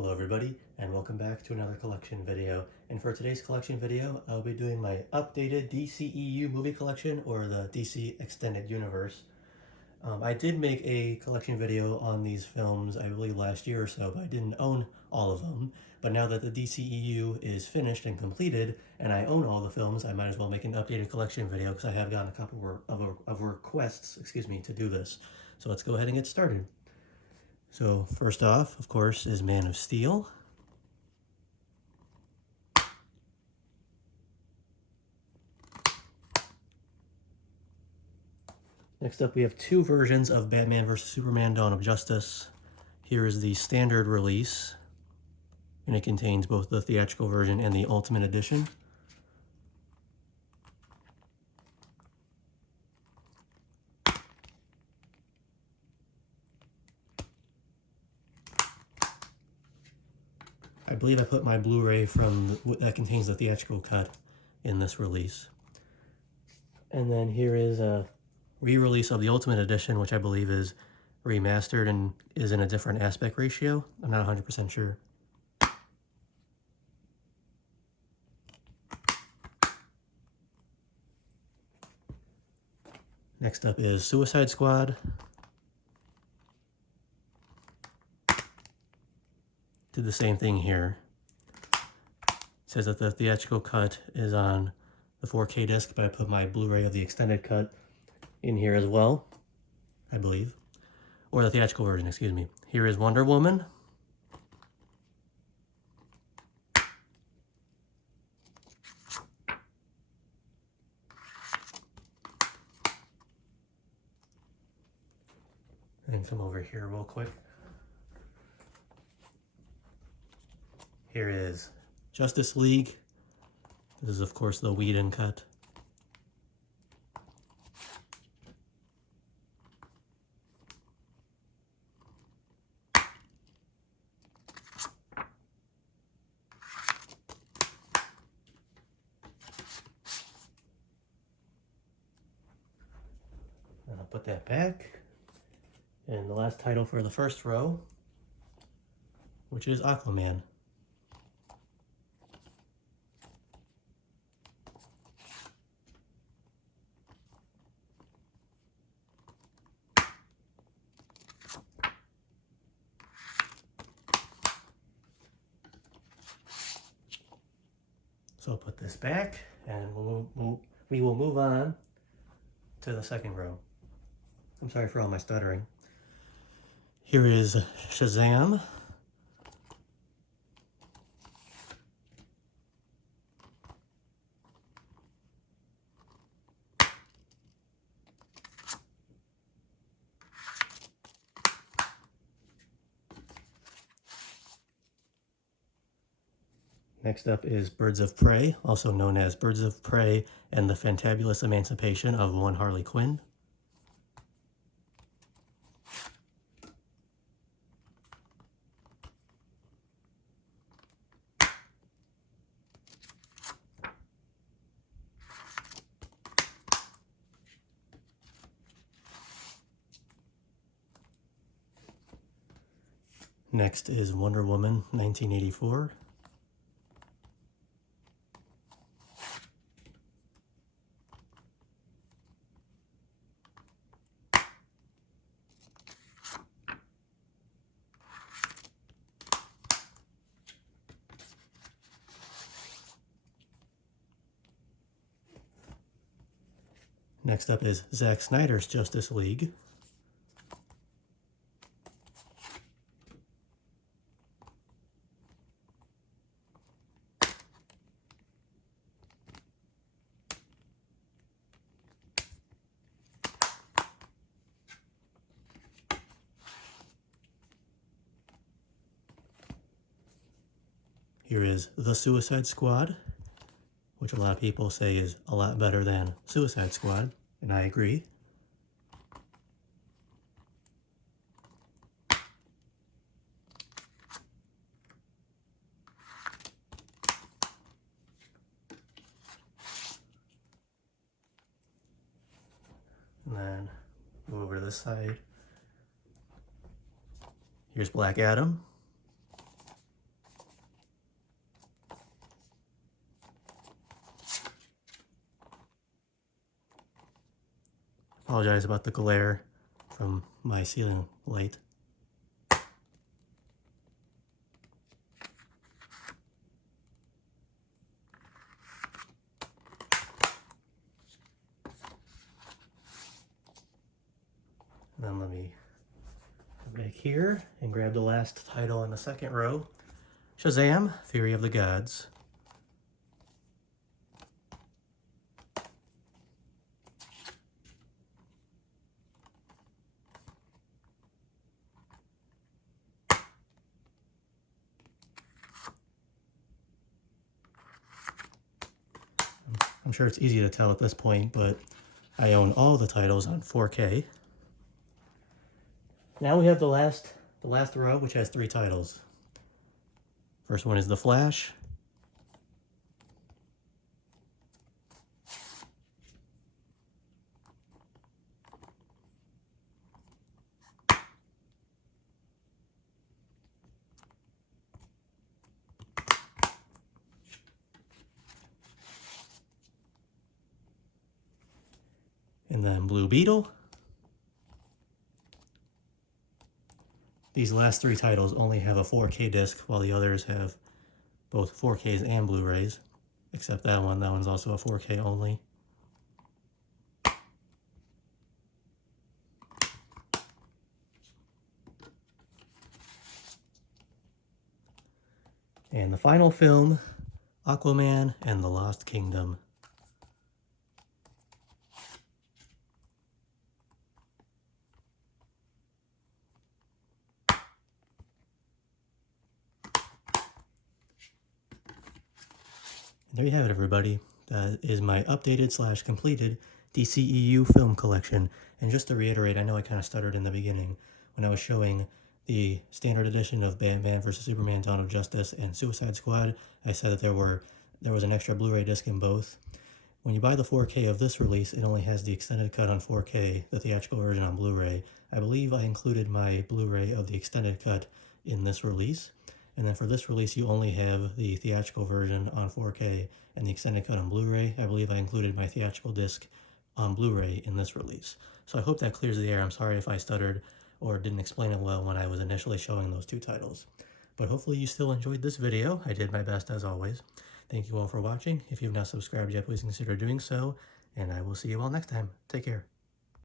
Hello everybody, and welcome back to another collection video. And for today's collection video, I'll be doing my updated DCEU movie collection, or the DC Extended Universe. I did make a collection video on these films, I believe last year or so, but I didn't own all of them. But now that the DCEU is finished and completed, and I own all the films, I might as well make an updated collection video because I have gotten a couple of requests, to do this. So let's go ahead and get started. So first off, of course, is Man of Steel. Next up, we have two versions of Batman vs. Superman: Dawn of Justice. Here is the standard release, and it contains both the theatrical version and the Ultimate Edition. I believe I put my Blu-ray that contains the theatrical cut in this release. And then here is a re-release of the Ultimate Edition, which I believe is remastered and is in a different aspect ratio. I'm not 100% sure. Next up is Suicide Squad. Did the same thing here. It says that the theatrical cut is on the 4K disc, but I put my Blu-ray of the extended cut in here as well, I believe. Or the theatrical version, excuse me. Here is Wonder Woman. And come over here real quick. Here is Justice League. This is, of course, the Whedon cut. And I'll put that back. And the last title for the first row, which is Aquaman. So I'll put this back, and we will move on to the second row. I'm sorry for all my stuttering. Here is Shazam. Next up is Birds of Prey, also known as Birds of Prey and the Fantabulous Emancipation of One Harley Quinn. Next is Wonder Woman 1984. Next up is Zack Snyder's Justice League. Here is The Suicide Squad, which a lot of people say is a lot better than Suicide Squad, and I agree. And then move over to this side. Here's Black Adam. Apologize about the glare from my ceiling light. And then let me go back here and grab the last title in the second row. Shazam! Fury of the Gods. I'm sure it's easy to tell at this point, but I own all the titles on 4K. Now we have the last row, which has 3 titles. First one is The Flash. And then Blue Beetle. These last 3 titles only have a 4K disc, while the others have both 4Ks and Blu-rays, except that one's also a 4K only. And the final film, Aquaman and the Lost Kingdom. There you have it, everybody. That is my updated / completed DCEU film collection. And just to reiterate, I know I kind of stuttered in the beginning when I was showing the standard edition of Batman vs. Superman: Dawn of Justice and Suicide Squad. I said that there was an extra Blu-ray disc in both. When you buy the 4K of this release, it only has the extended cut on 4K, the theatrical version on Blu-ray. I believe I included my Blu-ray of the extended cut in this release. And then for this release, you only have the theatrical version on 4K and the extended cut on Blu-ray. I believe I included my theatrical disc on Blu-ray in this release. So I hope that clears the air. I'm sorry if I stuttered or didn't explain it well when I was initially showing those 2 titles. But hopefully you still enjoyed this video. I did my best as always. Thank you all for watching. If you have not subscribed yet, please consider doing so. And I will see you all next time. Take care.